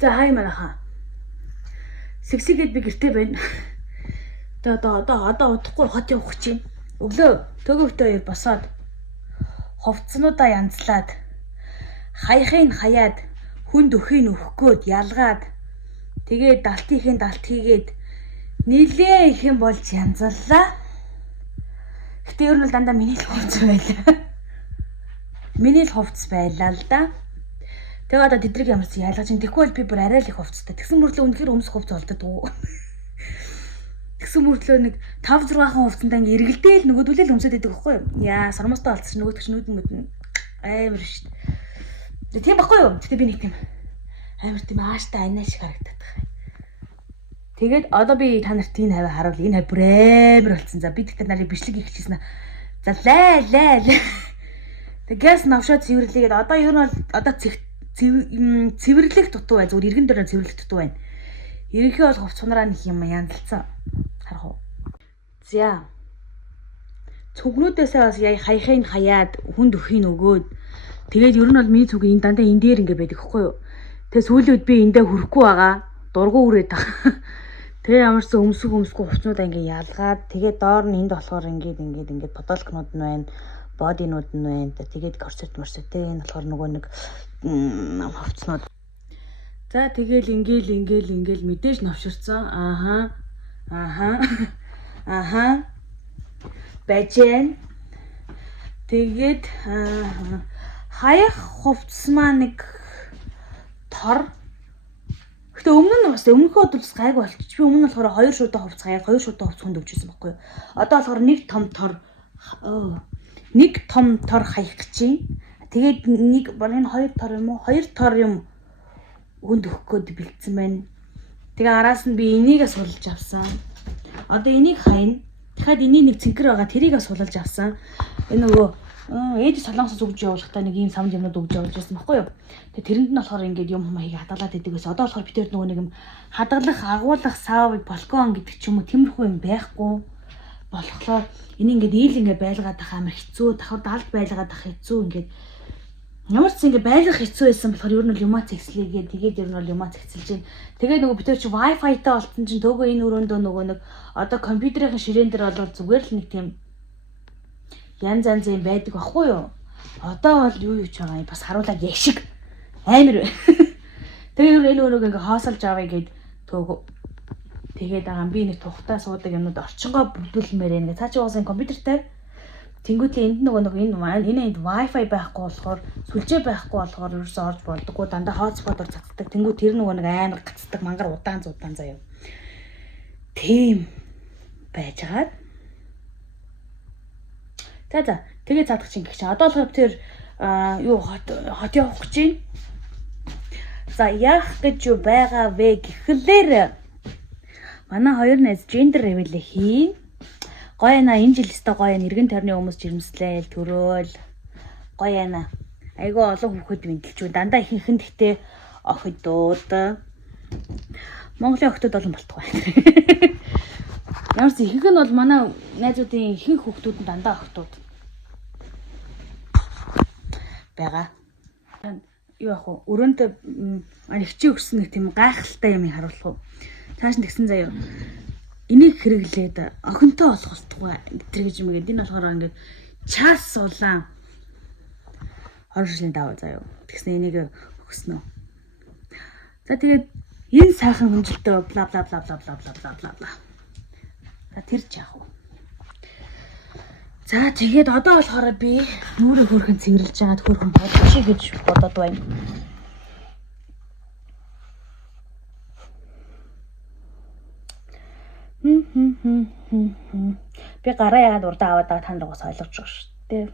За хай манайхаа. Сэгсигээд би гэртээ байна. Одоо удахгүй хот явах чинь. Өглөө төгөвтэй хоёр босоод ховцнуудаа янзлаад хаяхын хаяад хүнд өхийг өгөхгөөд ялгаад тэгээд далтынхын далт хийгээд нилээ их юм болж янзлаа. Гэтэ ер нь бол дандаа миний л хувцс байлаа. Миний л хувцс байлаа л да. Тэгээ одоо тэдрийг ямарч ялгаж ин тэгэхгүй бол би бүр арай л их хувцстай. Тэгсэн мөрлөө үнэхээр өмсөх хувцс олддог. Тэгсэн мөрлөө нэг 5-6хан хувцсандаа ингээ эргэлдээл нөгөөдөлөө л өмсөд байдаг байхгүй юу? Яа, сармастай болцсон нөгөөдөгч нүдэн амар шүү дээ. Тийм байхгүй юу? Гэтэ би нэг тийм амар тийм ааштай анаа шиг харагдаад байгаа. Тэгээд одоо би та нарт энэ хаваа харуул. Энэ хав бүр амар болцсон. За би тэгтээ нарыг бичлэг хийх гэсэн. За лай. Тэг газ навшаа цэвэрлэгээд одоо ер нь бол одоо цэвэрлэх дутуу бай. Зүгээр иргэн дөрөөр цэвэрлэх дутуу байна. Ерөнхий бол хувцсунараа нэг юм янзалцсан. Харах уу. За. Цүгнүүдээсээ бас хаяхын хаяад хүнд өхийг өгөөд тэгээд ер нь бол миний цүг энэ дандаа энэ дээр ингээ байдаг хгүй юу. Тэгээ сүүлийн үед би эндээ хүрэхгүй байгаа. Дургу үрээд байгаа. Тэгээ ямарсан өмсөхгүй хувцснуудаа ингээ ялгаад тэгээд доор нь энд болохоор ингээд подолкнууд нь байна. Бодинууд нь байна. Тэгээд корсет те энэ болохоор нөгөө нэг хувцснууд. За тэгэл ингээл мэдээж навширсан. Ааха. Бажэн. Тэгээд хаях хувцс маа нэг тор. Гэтэ өмнөхөө бол бас гайгүй болчих. Би өмнө нь болохоор 2 шуудаа хувцс хаяг 2 шуудаа хувцс хүнд өгчээсэн байхгүй юу. Одоо болохоор нэг том тор хаях чинь. Тэгээд нэг энэ 2 тор юм уу? 2 тор юм хүнд өгөх гээд бэлдсэн байна. Тэгээ араас нь би энийгээ сулж авсан. Одоо энийг хайна. Дахиад энийг нэг цэнхэр байгаа тэрийгээ сулж авсан. Энэ нөгөө ээж солонгосоос өгж явуулахдаа нэг ийм самд юмнууд өгж явуулж байсан байхгүй юу? Тэгээ тэрэнд нь болохоор ингээд юм хаяг хадгалаад идэг гэсэн. Одоо болохоор би тэр нөгөө нэг юм хадгалах, агуулгах саавыг балкон гэдэг ч юм уу тиймэрхүү юм байхгүй болохоор энийг ингээд ийл ингээд байлгаад ах амар хэцүү. Давхар далд байлгаад ах хэцүү ингээд ямар ч ингэ байлгах хэцүү байсан болохоор ер нь юмаа цэгслээгээ тэгээд ер нь бол юмаа цэгцэлж байна. Тэгээд нөгөө битэр чи Wi-Fi та болсон чинь төөгөө энэ өрөөндөө нөгөө нэг одоо компьютерийн ширээн дээр бол зүгээр л нэг тийм янз юм байдаг байхгүй юу? Одоо бол юу ч байгаа юм бас харуулаад яшиг амар. Тэгээд ер нь энэ өрөөг ингээ хаосолж авъя гэд төөгөө тэгээд байгаа би нэг тухтай суудаг юмнууд орчингоо бүрдүүлмээр байна. Цаа чи уус компьютертэй тэнгүүтээ энд нөгөө энэ Wi-Fi байхгүй болохоор сүлжээ байхгүй болохоор ерөөсөө орж болдоггүй дандаа hotspot-оор цацдаг. Тэнгүү тэр нөгөө нэг амар гацдаг мангар удаан заяа. Тийм байж байгаа. За тэгээ цаадах чинь гэх чинь одоо болохоор тэр юу хот явах гэж байна. За яах гэж юу байгаа вэ гэхлээр манай хоёр найз gender reveal хийн. Гоё яна энэ жил өстой гоё нэргэн тойрны хүмүүс жирэмслээл төрөөл гоё яна айгүй олон хүүхэд мэдлж байна. Дандаа ихэнх гэхдээ охидууд Монголын охидууд олон болтгоо байна. Ямарч ихэнх нь бол манай найзуудын ихэнх хүүхдүүд нь дандаа охидууд байгаа. Юу яах вэ? Өрөөндөө ихчи өгсөн нэг тийм гайхалтай юм харуулах уу? Цааш нь тэгсэн заяа. Энийг хэрэглээд охинтой болох болтугай гэтэр гэж юм гээд энэ болохоор ингээд час суулаа 20 жилийн даваа заяа. Тэгсэн энийг өгснө. За тэгээд энэ сайхан хүнжилтөө бла. За тэр ч яах вэ? За тэгээд одоо болохоор би нүрийг хөрхөн цэвэрлж байгаад хөрхөн бодчих гэж бодоод байна. Би гараа яагаад урдаа аваад байгаа танд угаас ойлгож байгаа шүү дээ.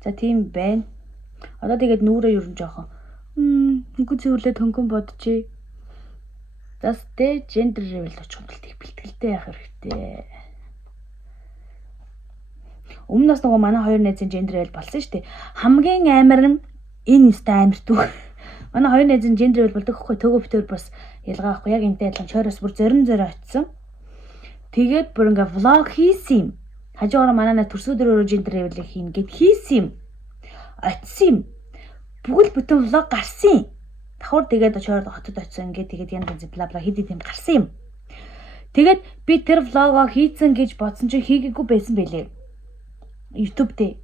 За тийм байна. Одоо тэгээд нүрээ ер нь жоохон хөнгөн цэвэрлээд хөнгөн бодчихъя. Зас тэ gender reveal очих бэлтгэх бэлтгэлтэй яах хэрэгтэй. Өмнөөс нөгөө манай хоёр найзын gender reveal болсон шүү дээ. Хамгийн амар нь энэ стаймер түг. Манай хоёр найзын gender reveal болдог хгүй төгөө битээр бас ялгаахгүй яг энтэй адилхан чойроос бүр зорин очсон. Тэгээд бүр ингээ влог хийсэн юм. Хажуугаар манаа төрсөдөр өөрөө gender reveal хийн гэд хийсэн юм. Очсон юм. Бүгд бүтэн влог гарсан. Давхар тэгээд очоод хотод очсон ингээд тэгээд янз янз бла бла хэд тийм гарсан юм. Тэгээд би тэр влогоо хийцэн гэж бодсон чинь хийгээгүй байсан байлээ. YouTube дээр.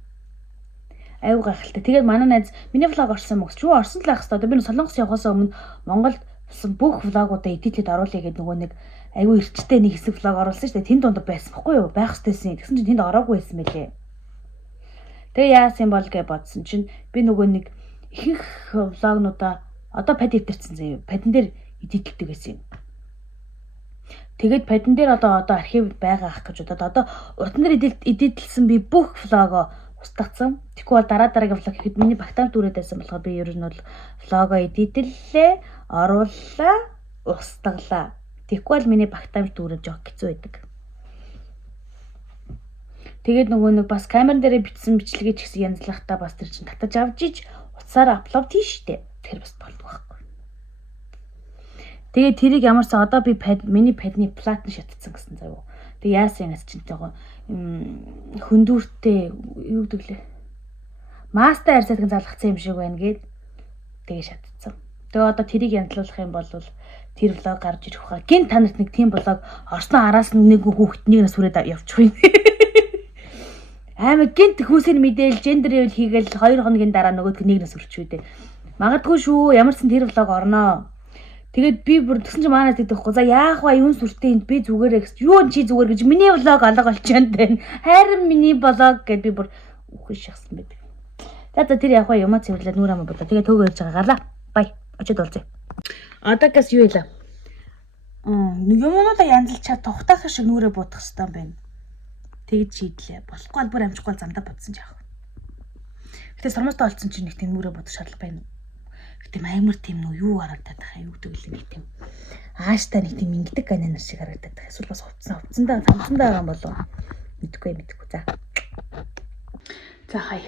Аюу гайхалтай. Тэгээд манай найз миний влог орсон мөгс. Юу орсон л байх хэвээр. Би Солонгос явахаас өмнө Монголд бүх влогуудаа эдитэд оруулъя гэдэг нөгөө нэг аюу эрчтэй нэг хэсэг влог оруулсан шүү дээ. Тэнд дунд байсан байхгүй юу? Байх хэвтэйсэн. Тэгсэн чинь тэнд ороогүй байсан мэлээ. Тэгээ яасан бол гэж бодсон чинь би нөгөө нэг ихэнх влогнуудаа одоо пад дэвтэрсэн заяа. Падн дээр эдитэлдэг байсан юм. Тэгээд падн дээр одоо архив байгаа ах гэж бодоод одоо урд нь эдитэлсэн би бүх влогоо устгацсан. Тэгэхгүй бол дараагийн влог гэхэд миний багтаамж дүүрээд байсан болохоор би ер нь бол влогоо эдитэллээ, орууллаа, устгалаа. Тэгэхгүй бол миний багтаамж дүүрээд жоох хэцүү байдаг. Тэгээд нөгөө нэг бас камерын дээр бичсэн бичлэгээ ч гэсэн янзлахтаа бас тэр чинь татаж авч иж утсаар аплод хийн штэ. Тэр бас болдог байхгүй. Тэгээд тэрийг ямарсан одоо би миний падны платин шатцсан гэсэн заяа. Тэг яасан юм чинь жоохон хөндүүртэй юу гэдэг лээ. Мастер арьсаатгын залгацсан юм шиг байна гэд тэгээ шатцсан. Тэгээ одоо тэрийг янзлуулах юм бол тэр влог гарч ирэх хаа. Гин та нарт нэг тийм влог орсон араас нэг хүүхднийг сүрээд явчих юм. Аймаг гинт хүүсэр мэдээл gender reveal хийгээл 2 хоногийн дараа нөгөөдг нэгнээс үрчвэ дээ. Магадгүй шүү. Ямарсан тэр влог орноо. Тэгээд би бүр тэгсэн чинь манайд идэхгүй. За яах вэ? Юун сүртэй энд би зүгээрээ гэж. Юу чи зүгээр гэж миний влог алга болчихсон дээ. Хайрын миний влог гэд би бүр үхэж шахсан байдаг. За тэр яах вэ? Юмаа цэвэрлээд нүрэ ам бодлоо. Тэгээд төөгөө ярьж байгаа гарлаа. Бай. Очоод уулзъя. Одоогоос юу хийлээ? Юмнуудаа янзлж чад тухтаах шиг нүрэ будах хэвээр байна. Тэгж шийдлээ. Болохгүй албар амжихгүй замдаа бодсон ч яах. Гэтэ сормостой олцсон чинь нэг тийм нүрэ будах шаардлага байна. Гэтэ аймар тийм нүү юу харагдаад байгаа юу гэдэг л нэг тийм ааштай нэг тийм ингэдэг ганинар шиг харагдаад байгаа. Эсвэл бас хувцсандаа байгаа юм болов уу? Мэдгүй. За хай.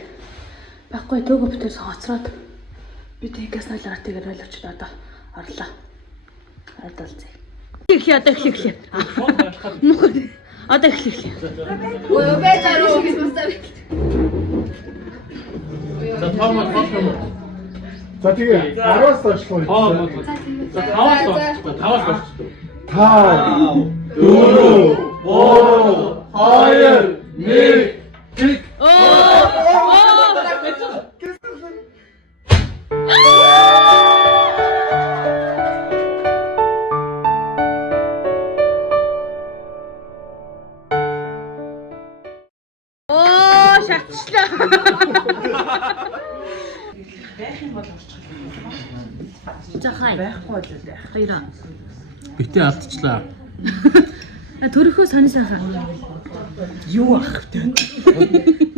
Баггүй төөгөө битээс хоцроод би тэгээс нойлоор тэгээд ойловчод одоо орлоо. Ойлдолцъя. Эхлэе. Одоо эхлэе. Ой, бай заруу гэж мастаа. За тоомоо. За тэгээ 10-аас доошлоо. За 5-аас 5 4 3 2 1 клик. Шатчлаа. Байх юм бол орчих. За хай. Байхгүй л дээ. Хоёроо. Битээ алдчихлаа. Төрөхөө сони сайхан. Юу ах вэ?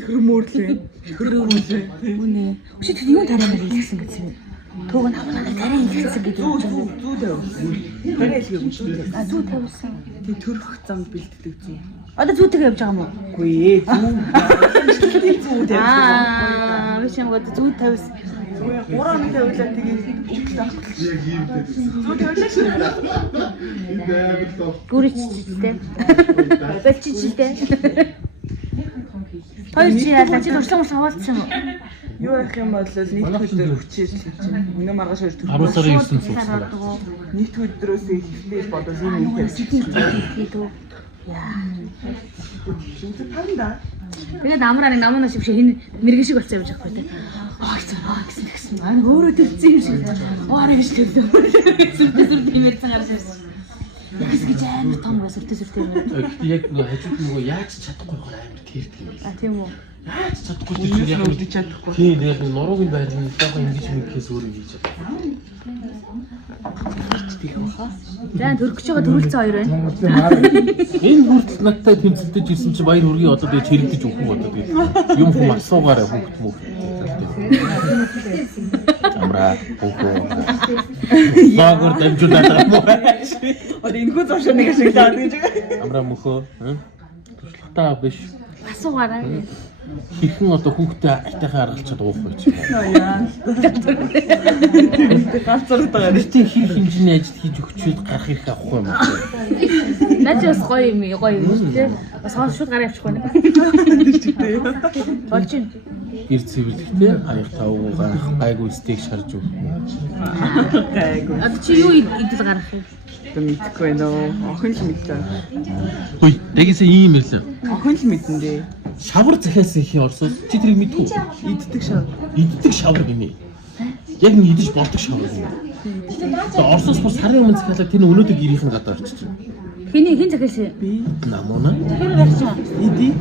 Төрмөөрлээ. Үнэ. Өчигд тэр юу тариамаар хийлгсэн гэсэн юм. Төг нь аваад тариа хийлгсэн гэдэг юм чинь. Зүү тавьсан. Тариа хийлгсэн. Зүү тавьсан. Тэг төрөх замд бэлддэг зүү. Одоо зүүтэйг явж байгаа юм уу? Үгүй ээ зүү. Зүү тавьсан. Биш юм гоо зүү тавьсан. 3 хоног тавилаа тэгээд итгэл авах. Зүү тавилаа шүү. Гүричтэй. Болчихжээ. Хоёр чи яалаа чи туршлага хаваалцсан юм уу? Юу ярих юм бол нийт өдөр хүчээр хийж байна. Өнөө маргааш 2 төгрөг. 10 сарын 9-нд суусан. Нийт өдрөөс эхлээл бодож юм тавьсан. Яа. Шинэ танда. Тэгээд амраа нэг намуунаа шившээ хин мэрэгэн шиг болцсон юм шиг байхгүй те. Гэсэн. Аа өөрөө төвцсөн юм шиг. Ороо гэж төвлөө. Сүртэй имэрсэн гарч ирсэн. Яс гэж амар том ба сүртэй юм. Яг нөгөө хажууд нөгөө яаж чадахгүй гоо амар тэрдэг юм. А тийм үү. Яаж чадахгүй тийм яг үдчих чадахгүй. Тийм яг нуруугийн байрны жоохон ингэж мэгхээс өөр юм хийж чадах. За төрөх чбайгаа төрүүлсэн хоёр байна. Энэ хүртэл надтай тэмцэлдэж ирсэн чи баяр хүргийн одоо би чирэгдэж өгөх юм одоо би юм хүм асуугаараа хүүхд мөх. Амра хүүхөө. Багор дамжуулаад байгаа юм уу? Одоо энэ хүү цаашаа нэг шиг даад гэж. Амра мөхөө. Туршлагатай биш. Асуугаараа. Хэрхэн одоо хүүхдээ айтайхан аргалчаад уух байж юм. Яа. Галзуурдаг байгаа. Битээ хийх хэмжээний ажил хийж өгчөөд гарах ирэх авахгүй юм. Наач бас гоё юм шүү дээ. Бас хоол шууд гараа авчих байна. Болж юм. Гэр цэвэрлэхдээ 2-5 гарах гайгүй стейк шарж өгөх. А чи юу идэл гарах юм? Мэдхгүй байна уу? Охин л мэдээ. Хөөе, ягээс ийм ирлээ. Охин л мэдэндээ. Шавар захиас их орсол чи тэрийг мэдгүй. Иддэг шав. Иддэг шавар гинэ. Яг нь идэж болдог шавар гинэ. Тэгээ Оросоос бүр сарын өмнө захиалаад тэр өнөөдөр гэрийнхэн гадаа орчих чинь. Хин захиас юм? Би намана. Иди.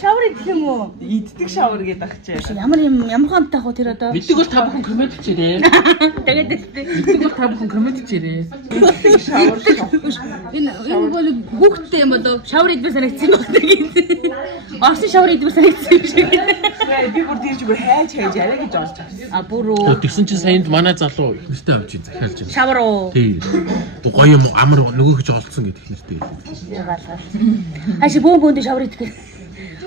Шавар идэх юм уу? Иддэг шавар гэдэг ачаа. Ямар хаантай ах уу тэр одоо? Мэддэг бол та бүхэн коммент хийчээрэй. Тэгээд тэгтээ. Мэддэг бол та бүхэн коммент хийчээрэй. Шавар. Энэ бол хүүхдтэй юм болов? Шавар идвэр санагдсан юм байна. Орсын шавар идвэр санагдсан юм шиг. Би бүр тийж бүр хайж арай гэж орж авсан. А бүрөө. Тэгсэн чинь саянд манай залуу их нэртэй авч ин захиалж байна. Шавар уу? Тий. Гоё юм амар нөгөөгч олцсон гэдэг нэртэй. Хаши бөөнд шавар идэх.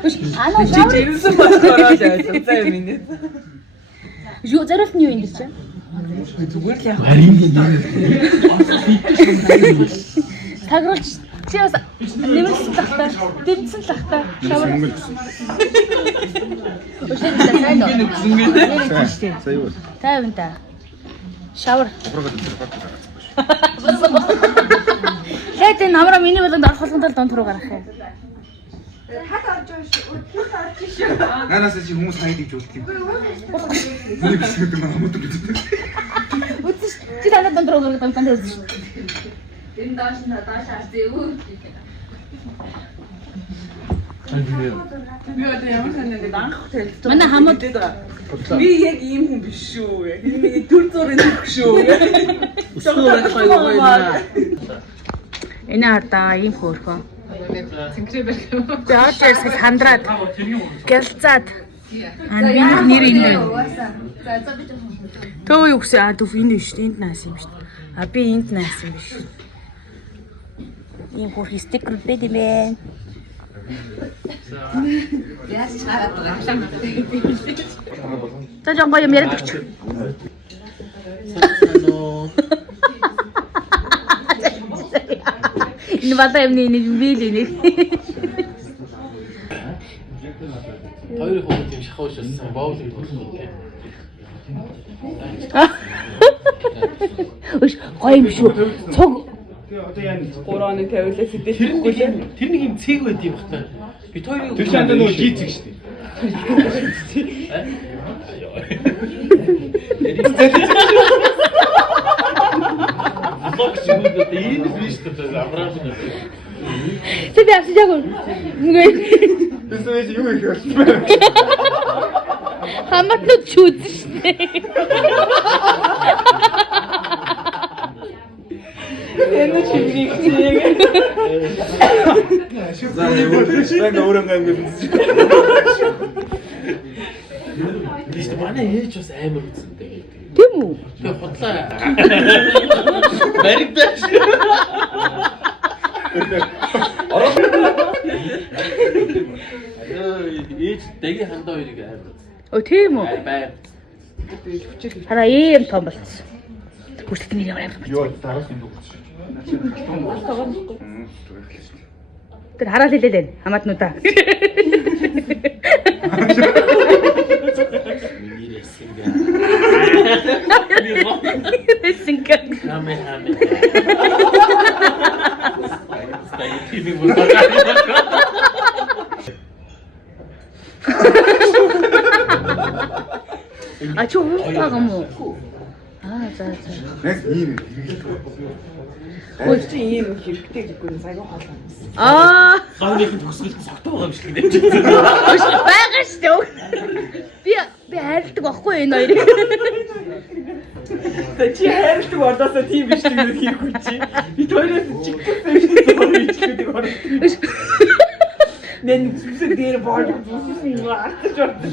Биш анаа шавар Ирсэн болохоор заа юм инээ. юу зариулт нь юу юм гэж? Зүгээр л яг Харин Тагруулж чи бас нэмэлсэн тахта, дэмцсэн тахта шавар. Сая юу? Тайван та. Шавар. Хэдэн намра миний болгонд орох болгонд л донт руу гарах юм. Ганаас чи хүмүүс хайд гэж болт юм. Нэг хэсэг юм хамаатай гэдэг. Үгүй чи танаа донт руу гарах донт үзсэн. Энэ дааш арзэв. би одоо ямар санаанд анх хэлж байгаа. Манай хамууд Би яг ийм хүн биш шүү. Яг миний төр зургийн зүг шүү. энэ одоо ийм хөөрхөө. Жаач хандраад гэлцаад би нэр энэ төө юу гэсэн аа дүү энэ шүү дээ энд наас юм шүү дээ а би энд наас юм биш ийм хөөрхий стикер бэдэмэн Яс чараа аглаа. та жонго юм яриад өгч энэ бата юм нэг би л нэг Хоёр хүмүүс юм шахаж болсон боулинг болсон тийм. Үш гоё юм шүү. Цог 3-ны тавилаа сэтэхгүй л. Тэр нэг юм цэг байд юм бахта. Би хоёрын Тэр шанд нөгөө хийцэг шүү дээ. Логч юм даа энэ биш дээ амраа. Тэд ясаж яг Тэсвэж юу их болчихсон. хамаатнууд ч үзэн штэ. Энэ чимгийг яг. За яг өөрөө ангид. Биш манай ээж бас амар үзэнтэй. Тийм үү? Тэгээ худлаа. Баригдаач. Ээж дэгийн хандаа хоёрыг амар. Оо тийм үү? Бай. Хараа ийм том болчихсон. Хүртэл нэр ямар амар. Юу дараас юм дүү. Тэр хараал хэлээ хамаатнуудаа. Синга. Хаме. А чи уусгаа юм уу? Аа за. Нэг ийм. Ой чи ийм хэрэгтэй гэхгүй саяхан хоолоо. Аа Гавныхын төгсгөлд согтоо байгаа юм шиг нэ. байгаа шүү. Би хайрладаг байхгүй энэ хоёрыг. Чи хайрладаг болоосоо тийм биш гэдэг хийхгүй чи. Би тойлоос чигтэй хийчихдэг орох. Мен зүсээ дээр боож зүсээ юм артаж ордог.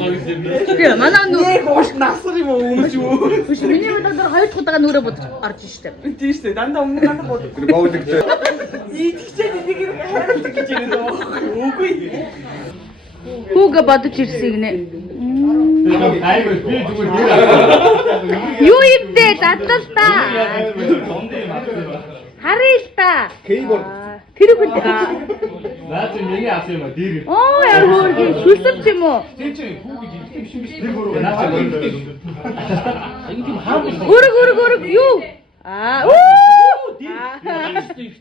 Тэгээ манай Нэг ууш насар юм өмч юу. биш миний бодлоор хоёр дахь удаага нүрэ бодож орж штэ. Тийм шүү дээ. Дандаа өмнө надад бод. Тэр боулигтэй. Идчихээ энийг хайрладаг гэж яриад байгаа. Үгүй. Хүүгээ бодож ирсэн гинэ. Айгүй би зүгээр дээр. Юу юм бэ? Дадлал та. Харъя л да. Keyboard. Тэр хүн. Наа чи миний асан юм а дээр. Оо яар хөөргий шүлсэлч юм уу? Тэр чи хүүг идэх юм шиг биш. Тэр хөрөө наа чи аяг тийм хаамгүй. Өрөг юу? Аа. Үү.